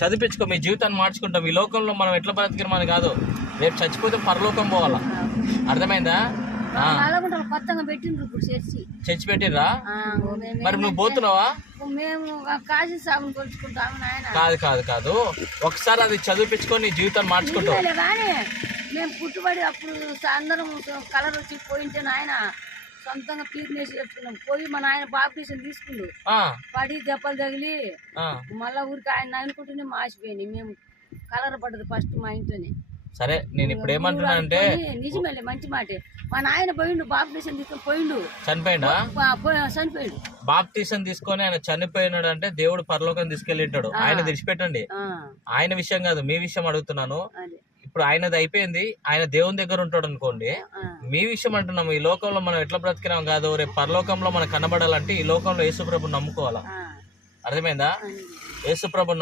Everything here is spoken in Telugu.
చదివించుకో, మీ జీవితాన్ని మార్చుకుంటాం. ఈ లోకంలో మనం ఎట్లా బ్రతికినామని కాదు, రేపు చచ్చిపోతే పరలోకం పోవాలా. అర్థమైందా? కొత్తగా పెట్టిండ్రు ఇప్పుడు చర్చి పెట్టిర్రా? మరి నువ్వు పోతున్నావా? మేము కాజీ సాగుని కొలుచుకుంటాము నాయన. కాదు కాదు కాదు, ఒకసారి అది చదివించుకొని నీ జీవితాన్ని మార్చుకుంటావు. కానీ మేము పుట్టుబడి అప్పుడు అందరం కలర్ వచ్చి పోయింటే నాయన సొంతంగా పీకినేసి చెప్తున్నాం. పోయి మా నాయన బాప్టిజం తీసుకుండు, పడి దెబ్బలు తగిలి మళ్ళా ఊరికి ఆయన అనుకుంటూనే మాసిపోయింది. మేము కలర్ పడ్డది ఫస్ట్ మా ఇంట్లోనే. సరే, నేను ఇప్పుడు ఏమంటున్నా అంటే నిజమే, మంచి మాటే. మా నాయన పోయిండు, బాప్టిజం తీసుకొని పోయిండు. చనిపోయిండా? చనిపోయిండు. బాప్టిజం తీసుకొని ఆయన చనిపోయినాడు అంటే దేవుడు పరలోకం తీసుకెళ్ళింటాడు. ఆయన తెచ్చిపెట్టండి, ఆయన విషయం కాదు, మీ విషయం అడుగుతున్నాను. ఇప్పుడు ఆయనది అయిపోయింది, ఆయన దేవుని దగ్గర ఉంటాడు అనుకోండి. మీ విషయం అంటున్నాము. ఈ లోకంలో మనం ఎట్లా బ్రతికినాం కాదు, రేపు పరలోకంలో మనకు కనబడాలంటే ఈ లోకంలో యేసుప్రభుని నమ్ముకోవాలా. అర్థమైందా? యేసుప్రభుని